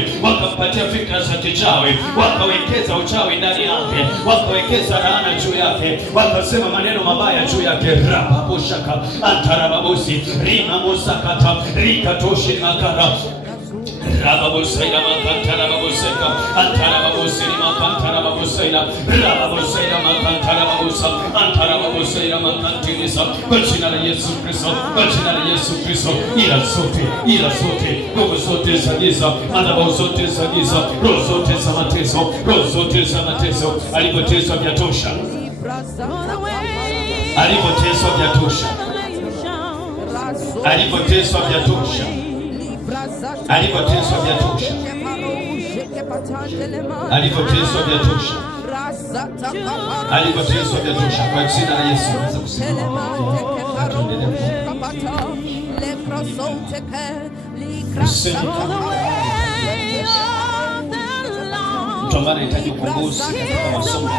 kichawi, wakampatia fikra za kichawi, wakawekeza uchawi ndani yake, wakawekeza laana juu yake, wakasema maneno mabaya juu yake. Rababushaka antarababusi rima musakata rikatoshi makara Rababusaida makantara babuseka antara babusiri makantara babusaidia Rababusaida makantara babusa antara babusaida makantilisa. Kwa jina la Yesu Kristo, kwa jina la Yesu Kristo, ila zote, nguvu zote za giza, madhabahu zote za giza, roho zote za mateso, roho zote za mateso, alipoteswa vya tosha, alipoteswa vya tosha, alipoteswa vya tosha, alipoteswa vya tosha, alipoteswa vya tosha, alipoteswa vya tosha. Kwa jina la Yesu naweza kusimama. Mtu ambaye anahitaji ukombozi katika masomo,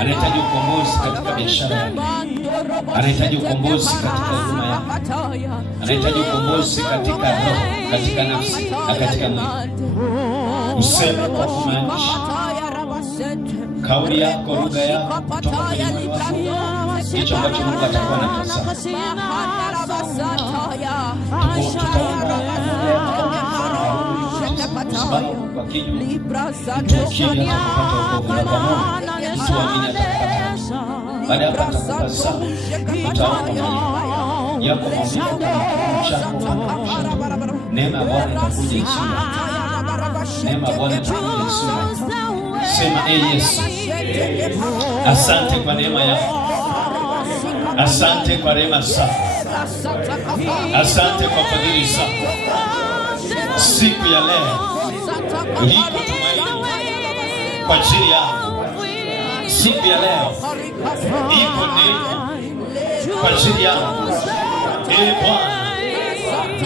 anahitaji ukombozi katika biashara, anahitaji ukombozi katika huduma yake, anahitaji ukombozi katika roho, katika nafsi na katika mwili. Useme kwa kumaanisha kauli yako, lugha yako kutoka kwenye moyo wako, hicho ambacho Mungu atakuwa anakisema. Kwa kinywa tukiri atakupata wokovu, kwa moyo mtu amini atakupata. Baada ya hapa atakupa saa, utaona yako maumivu, neema ya Bwana itakuja chini, neema ya Bwana itakuja chini. Sema Yesu, asante kwa neema yako, asante kwa rehema zako, asante kwa fadhili zako. Siku ya leo liko tumaini kwa ajili yako. Siku ya leo iko neema kwa ajili yako. Ee Bwana,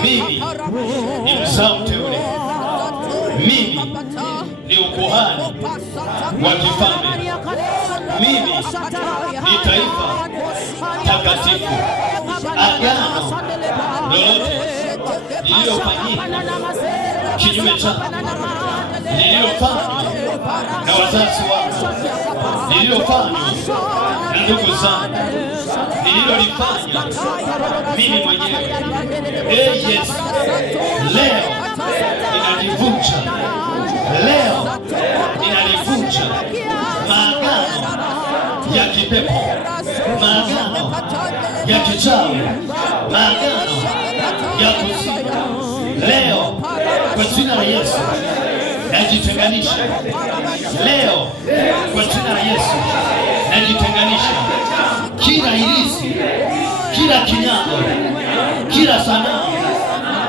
mimi ni mzao mteule, mimi ni ukuhani wa kifalme, mimi ni taifa takatifu. Agano lolote lililofanyika kinyume changu, lililofanywa na wazazi wangu, lililofanywa na ndugu zangu, lililolifanya mimi mwenyewe, Yesu, leo ninalivunja, leo ninalivunja maagano ya kipepo, maagano ya kichawi, maagano ya kuzimu. Leo kwa jina la Yesu najitenganisha. Leo kwa jina la Yesu najitenganisha. Kila irisi, kila kinyago, kila sanamu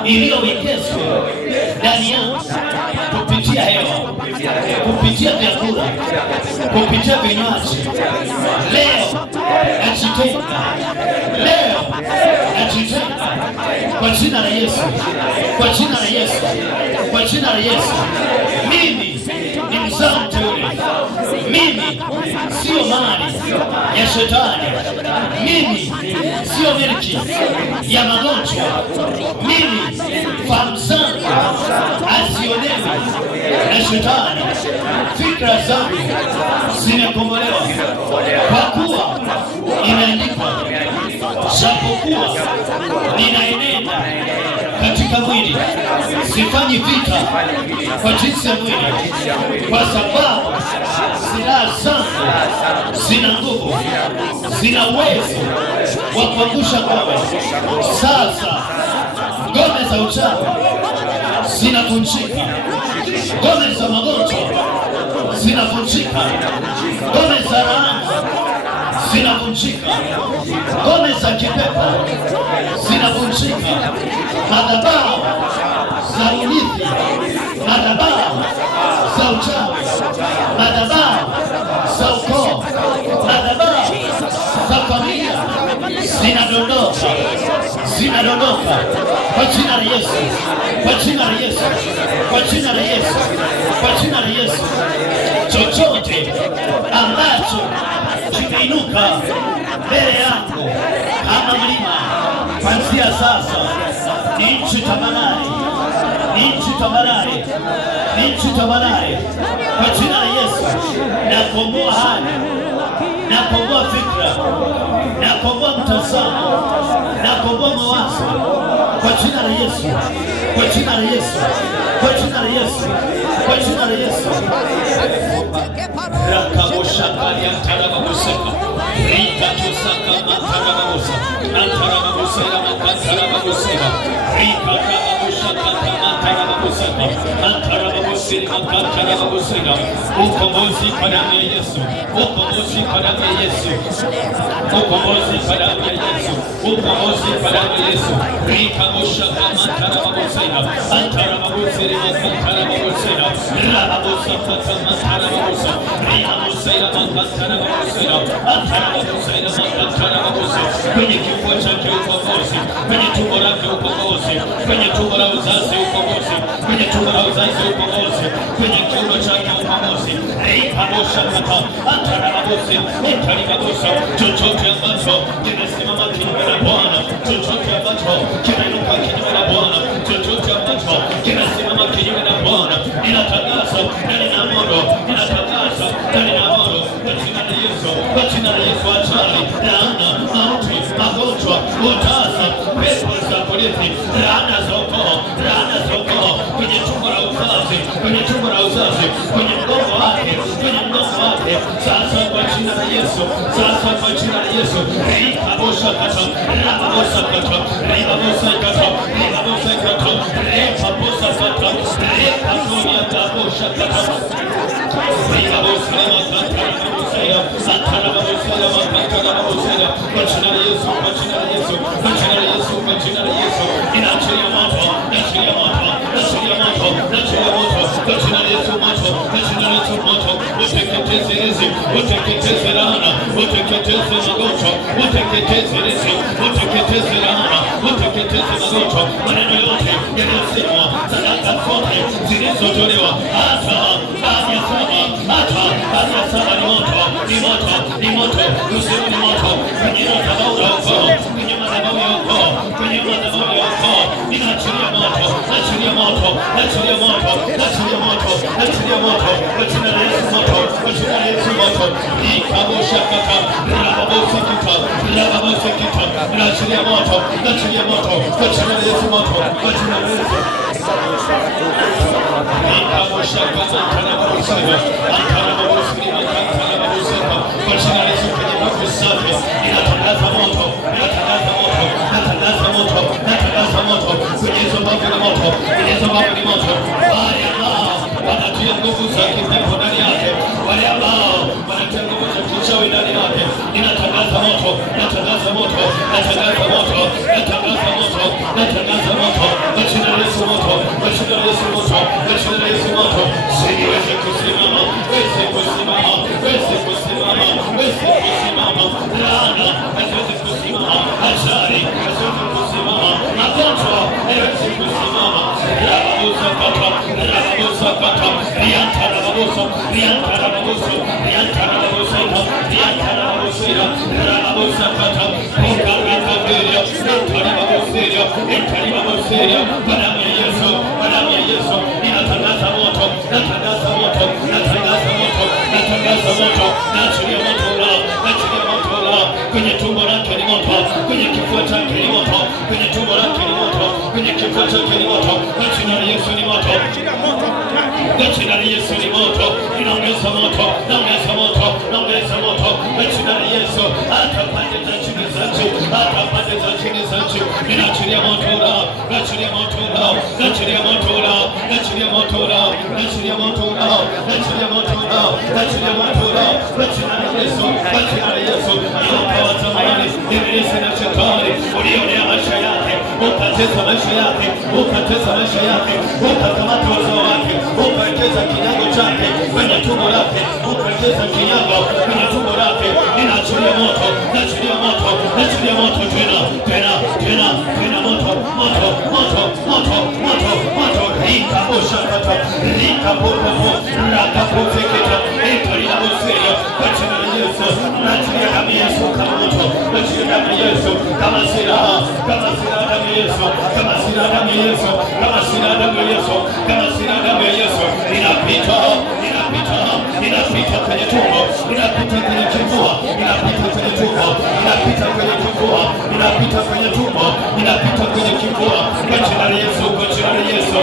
iliyowekezwa ndani yangu kupitia hewa, kupitia vyakula, kupitia vinywaji, leo najitenga, leo najitenga kwa jina la Yesu, kwa jina la Yesu, kwa jina la Yesu. Mimi ni mzao mteule, mimi sio mali ya shetani, mimi sio milki ya magonjwa, mimi fahamu zangu hazionewi na shetani. Fikra zangu zimekombolewa, kwa kuwa imeandikwa, japokuwa ninaenenda katika mwili, sifanyi vita kwa jinsi ya mwili, kwa sababu silaha zangu zina nguvu, zina uwezo wa kuangusha ngome. Sasa ngome za uchawi zinavunjika, ngome za magonjwa zinavunjika, ngome za laana zinavunjika, ngome za kipepo zinavunjika, madhabahu za urithi, madhabahu za uchawi, madhabahu za ukoo, madhabahu za familia zinadondoka, zinadondoka kwa jina la Yesu, kwa jina la Yesu, kwa jina la Yesu, kwa jina la Yesu. Chochote ambacho kimeinuka mbele yangu kama mlima, kuanzia sasa ni nchi tambarare, ni nchi tambarare, ni nchi tambarare. Kwa jina la Yesu nakomboa hali, nakomboa fikra, nakomboa mtazamo, nakomboa mawazo kwa jina la Yesu, kwa jina la Yesu, kwa jina la Yesu, kwa jina la Yesu. Rakaboshakali antarababuseka, rikatusaka matarababuseka, antarababuseka matarababuseka, rikatababusaka matarababuseka, antarababuseka matarababuseka. Ukombozi kwa damu ya Yesu, ukombozi kwa damu ya Yesu, ukombozi kwa damu ya Yesu, ukombozi kwa damu ya Yesu. Rikaboshaka matarababuseka, antarababuseka matarababuseka, rababusaka matarababuseka, rikaboshaka matarababuseka, antarababuseka matarababuseka. Kwenye kifua chake ukombozi, kwenye tumbo lake ukombozi, kwenye tumbo la uzazi ukombozi, kwenye tumbo la uzazi ukombozi, kwenye kiuno chake ukombozi. Rikaboshaka antarababuseka, antarababuseka. Chochote ambacho kinasimama kinyume na Bwana, chochote ambacho kinainuka kinyume na Bwana, chochote ambacho kinasimama kinyume na Bwana, ninatangaza na ninaamuru, ninatangaza na ninaamuru kwa jina la Yesu, kwa jina la Yesu. Ajali, laana, mauti, magonjwa, utasa, pepo za polisi, laana za ukoo, laana za ukoo kwenye tumbo la uzazi, kwenye tumbo la uzazi, kwenye mgongo wake, kwenye mgongo wake, sasa kwa jina la Yesu, sasa kwa jina la Yesu. Rikaboshaka, rababosaka, ribabosaka, ribabosaka, ribabosaka, rikaboshaka, kwa jina la Yesu, kwa jina la Yesu, kwa jina la Yesu, kwa jina la Yesu. Inaachilia moto, inaachilia moto, inaachilia moto, inaachilia moto, kwa jina la Yesu moto, kwa jina la Yesu moto. Uteketeze hizi, uteketeze laana, uteketeze magonjwa, uteketeze hizi, uteketeze laana, uteketeze magonjwa. Maneno yote yaliyosemwa, sadaka zote zilizotolewa, hata baada ya saba, hata baada ya saba ni moto, ni moto, ni moto, usiku ni moto, kwenye madhabahu ya ukoo, kwenye madhabahu ya ukoo, kwenye madhabahu ya ukoo. Ninaachilia moto, naachilia moto, naachilia moto, naachilia moto, naachilia moto, kwa jina la Yesu moto, kwa jina la Yesu moto. Rikaboshaka, rababosaka, rababosaka, naachilia moto, naachilia moto, kwa jina la Yesu moto, kwa jina la Yesu. Rikaboshaka, antarababusaka, antarababusaka, antarababusaka, kwa jina la Yesu. Kwenye nguvu zake ninatangaza moto, ninatangaza moto, natangaza moto, natangaza moto kwenye hizo mbavu ni moto, kwenye hizo mbavu ni moto. Wale ambao wanatia nguvu za kipepo ndani yake, wale ambao wanatia nguvu za kichawi ndani yake, ninatangaza moto, natangaza moto, natangaza moto, natangaza moto, natangaza moto kwa jina la Yesu moto, kwa jina la Yesu moto, kwa jina la Yesu moto. Siweze kusimama, weze kusimama, weze kusimama, weze kusimama. Laana haiwezi kusimama, ajali haiwezi kusimama, magonjwa haiwezi kusimama. Rababosaka, rababosaka, riantarababosa, riantarababosa, riantarababosaka, riantarababosaka, rababosaka, rikarakaberia, riantarababoseria, riantarababoseria. Kwa damu ya Yesu, kwa damu ya Yesu, ninatangaza moto, natangaza moto, natangaza moto, natangaza moto, naachilia moto lao, naachilia moto lao. Kwenye tumbo lake ni moto, kwenye kifua chake ni moto, kwenye tumbo lake ni moto, kwenye kifua chake ni moto. Kwa jina la Yesu ni moto, kwa jina la Yesu ni moto. Inaongeza moto, naongeza moto, naongeza moto kwa jina la Yesu. Hata pande za chini za nchi, hata pande za chini za nchi, ninaachilia moto lao, naachilia moto lao, naachilia moto lao, naachilia moto lao, naachilia moto lao, naachilia moto lao, naachilia moto lao kwa jina la Yesu, kwa jina la Yesu. Yote wa zamani, ibilisi na shetani ulionea maisha yake, ukatesa maisha yake, ukatesa maisha yake, ukakamata wazao wake, ukatesa kinyago chake kwenye tumbo lake, ukatesa kinyago kwenye tumbo lake. Ninaachilia moto, naachilia moto, naachilia moto tena, tena, tena, tena moto, moto, moto, moto, moto, moto. Rikaboshaka, rikaboshaka, rakaboseketa, rikaboseketa kwa jina la Yesu. Naachilia damu ya Yesu kama moto, naachilia damu ya Yesu kama silaha, kama silaha damu ya Yesu, kama silaha damu ya Yesu, kama silaha damu ya Yesu. inapita kwenye kifua, inapita kwenye tumbo, inapita kwenye kifua, kwa jina la Yesu, kwa jina la Yesu,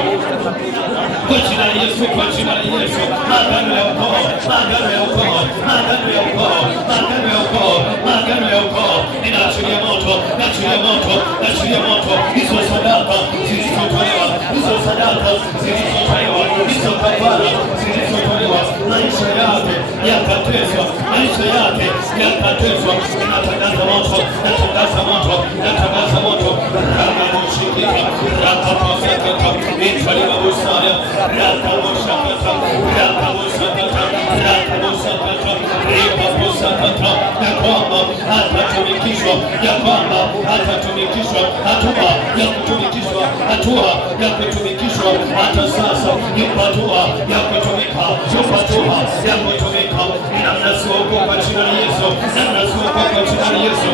kwa jina la Yesu, kwa jina la Yesu. Agano ya ukoo, agano ya ukoo, agano ya ukoo, agano ya ukoo, agano ya ukoo, ninaachilia moto, naachilia moto, naachilia moto, hizo sadaka zilizotolewa, hizo sadaka zilizotolewa, hizo kafara zilizotolewa, maisha yake yakateswa, maisha yake yakateswa. Natangaza moto, natangaza moto, natangaza moto. Rakamoshikika, rakamoshakata, italiwabusaya, rakamoshakata, rakamoshakata, rakamoshakata, rikamoshakata, ya kwamba atatumikishwa, ya kwamba atatumikishwa, hatua ya kutumikishwa, hatua ya kutumikishwa. Hata sasa yupo hatua ya kutumika, yupo hatua ya kutumika. Ninamnasuku kwa jina la Yesu, ninamnasuku kwa jina la Yesu.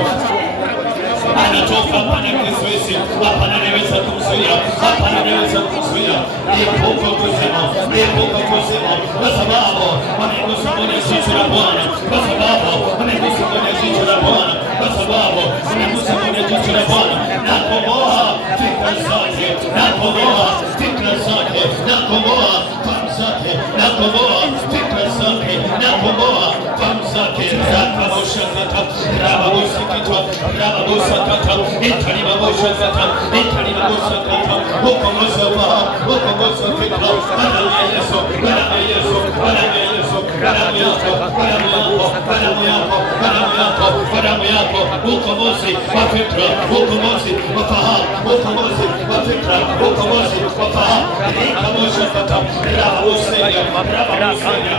Anatoka hapana kizuizi, hapana anaweza kumzuia, hapana anaweza kumzuia. Epuka kusema, epuka kusema, kwa sababu wamegusa kwenye jicho la Bwana, kwa sababu wamegusa kwenye jicho la Bwana, kwa sababu wamegusa kwenye jicho la Bwana. Nakomboa fikra zake, nakomboa fikra zake, nakomboa fahamu zake, nakomboa fikra zake, nakomboa fahamu zake. Rakamoshakata, rababosikitwa, rababosakata, italibabosakata, italibabosakata, ukombozi wa fahamu, ukombozi wa fikra. Damu ya Yesu, damu ya Yesu, damu ya Yesu, damu yako, damu yako, damu yako, damu yako, damu yako, ukombozi wa fikra, ukombozi wa fahamu, ukombozi wa fikra, ukombozi wa fahamu. Rikamoshakata, rababosenya, rababosenya.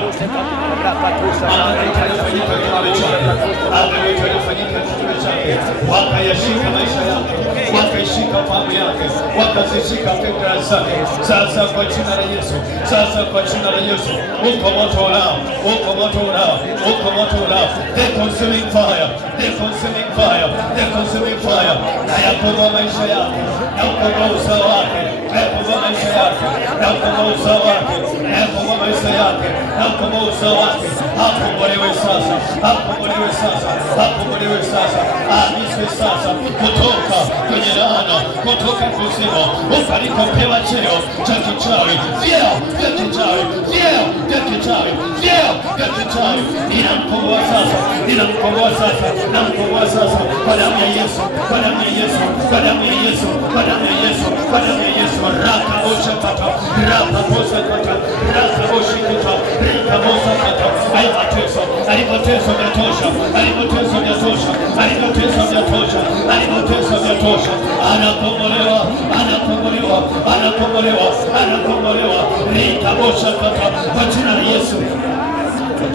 Wakayashika maisha yake, wakaishika fahamu yake, wakazishika fikra zake. Sasa kwa jina la Yesu, sasa kwa jina la Yesu, uko moto unao, uko moto unao, uko moto unao. The consuming fire, the consuming fire, the consuming fire. Na yakomboa maisha yake, na ukomboa uzao wake, na yakomboa maisha yake, na ukomboa uzao wake, na yakomboa maisha yake, na ukomboa uzao wake. Akombolewe sasa, akombolewe sasa, akombolewe sasa, ahamishwe sasa kutoka kwenye laana, kutoka kuzimu, ukalikopewa cheo cha kichawi, vyeo vya kichawi, vyeo vya kichawi, vyeo vya kichawi. Ninamkomboa sasa, ninamkomboa sasa, namkomboa sasa kwa damu ya Yesu, kwa damu ya Yesu, kwa damu ya Yesu, kwa damu ya Yesu, kwa damu ya Yesu. Rakamoshakata, rakamoshakata, rakamoshikita, rikamoshakata. Alipoteswa, alipoteswa vya tosha, alipoteswa vya tosha, alipoteswa vya tosha, alipoteswa vya tosha. Anakombolewa, anakombolewa, anakombolewa, anakombolewa. Rikamoshakata kwa jina la Yesu,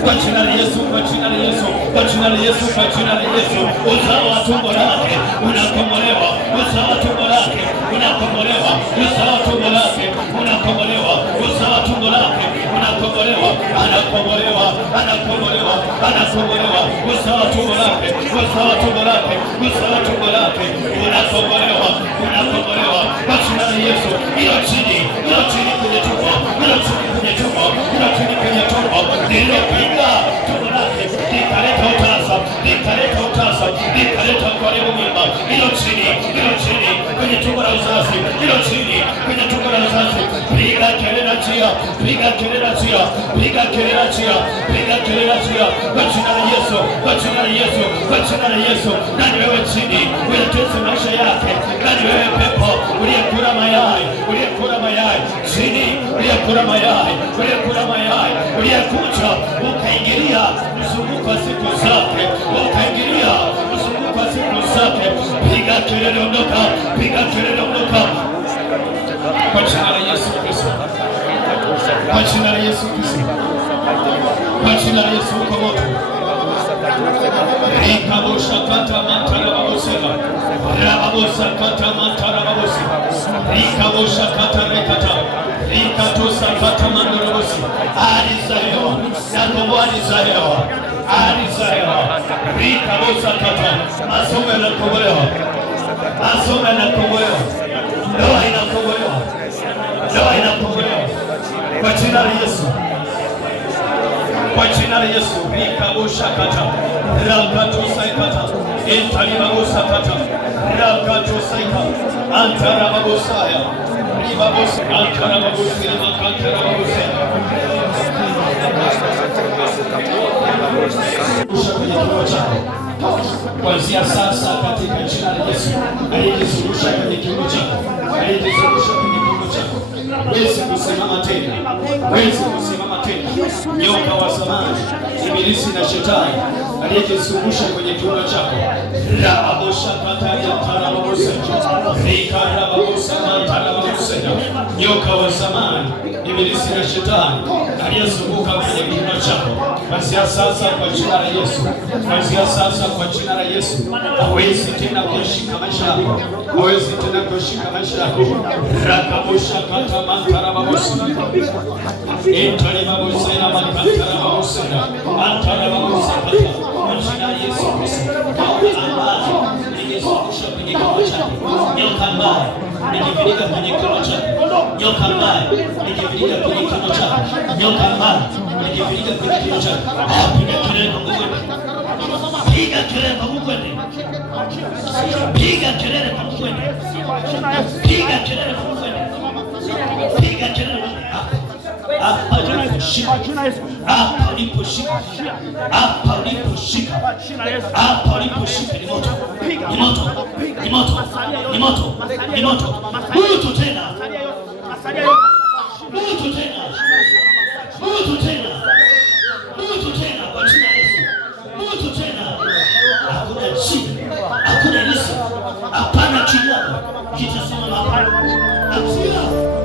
kwa jina la Yesu, kwa jina la Yesu, kwa jina la Yesu, kwa jina la Yesu. Uzao wa tumbo lake unakombolewa, uzao wa tumbo lake unakombolewa, uzao wa tumbo lake unakombolewa, uzao wa tumbo lake unakombolewa, anakombolewa, anakombolewa, anakombolewa. Uzao wa tumbo lake, uzao wa tumbo lake, uzao wa tumbo lake unakombolewa, unakombolewa kwa jina la Yesu. Ilo chini, ilo chini kwenye tumbo, ilo chini kwenye tumbo, ilo chini kwenye tumbo lililopinga tumbo lake likaleta utasa, likaleta utasa, likaleta ukaribu mwema. Ilo chini, ilo chini kwenye tumbo la uzazi, ilo chini kwenye tumbo la uzazi. Piga kelele achia, piga kelele achia, piga kelele achia, piga kelele achia kwa jina la Yesu, kwa jina la Yesu, kwa jina la Yesu. Nani wewe chini uyatese maisha yake? Nani wewe pepo uliyekula mayai, uliyekula mayai chini, uliyekula mayai, uliyekula mayai, uliyekuja ukaingilia mzunguko wa siku zake, ukaingilia mzunguko wa siku zake. Piga kelele, ondoka, piga kelele, ondoka kwa jina la Yesu Kristo, kwa jina la Yesu Kristo, kwa jina la Yesu. Uko moto. Rikaboshakata mantara babosema, rababosakata mantara babosema, rikaboshakata rekata, rikatosakata mandara babosema. Alizahewa, nakomboa alizahewa, alizahewa, rikabosakata. Masomo yanakombolewa, masomo yanakombolewa, ndoa inakombolewa, ndoa inakombolewa kwa jina la Yesu, kwa jina la Yesu. Rikaboshakata, rakatosaikata. Entalibabusa kata. Rakato saika. Antarababusaya. Ribabusa. Antarababusi. Makantarababusi. Kuanzia sasa katika jina la Yesu, aliyezungusha kwenye kiuno chako, aliyezungusha kwenye kiuno chako, wezi kusimama tena, wezi kusimama tena. Nyoka wa zamani, ibilisi na shetani, aliyezungusha kwenye kiuno chako, rababosha kataja tarababosa, rikarababosa tarababosa. Nyoka wa zamani, ibilisi na shetani, aliyezunguka kwenye kiuno chako, kuanzia sasa kwa jina la Yesu, kuanzia sasa kwa jina la Yesu, hawezi tena kushika maisha yako, hawezi tena kushika maisha yako. Rakabosha kata mantarababosa, entarababosa na mantarababosa, mantarababosa kata kwa jina la Yesu Kristo. Ambaye ningezungusha kwenye kiuno chako, nyoka mbaya nikivilika kwenye kiuno chako, nyoka mbaya nikivilika kwenye kiuno chako, nyoka mbaya nikivilika kwenye kiuno chako. Piga kelele kwa Mungu, piga kelele kwa Mungu, piga kelele kwa Mungu, piga kelele kwa Mungu, piga kelele. Hapa uliposhika, hapa uliposhika, hapa uliposhika, hapa uliposhika ni moto, ni moto, ni moto, ni moto, ni moto. Moto tena, moto tena, moto tena, moto tena kwa jina la Yesu, moto tena. Hakuna chini, hakuna nisi, hapana chini yako kitasimama hapa.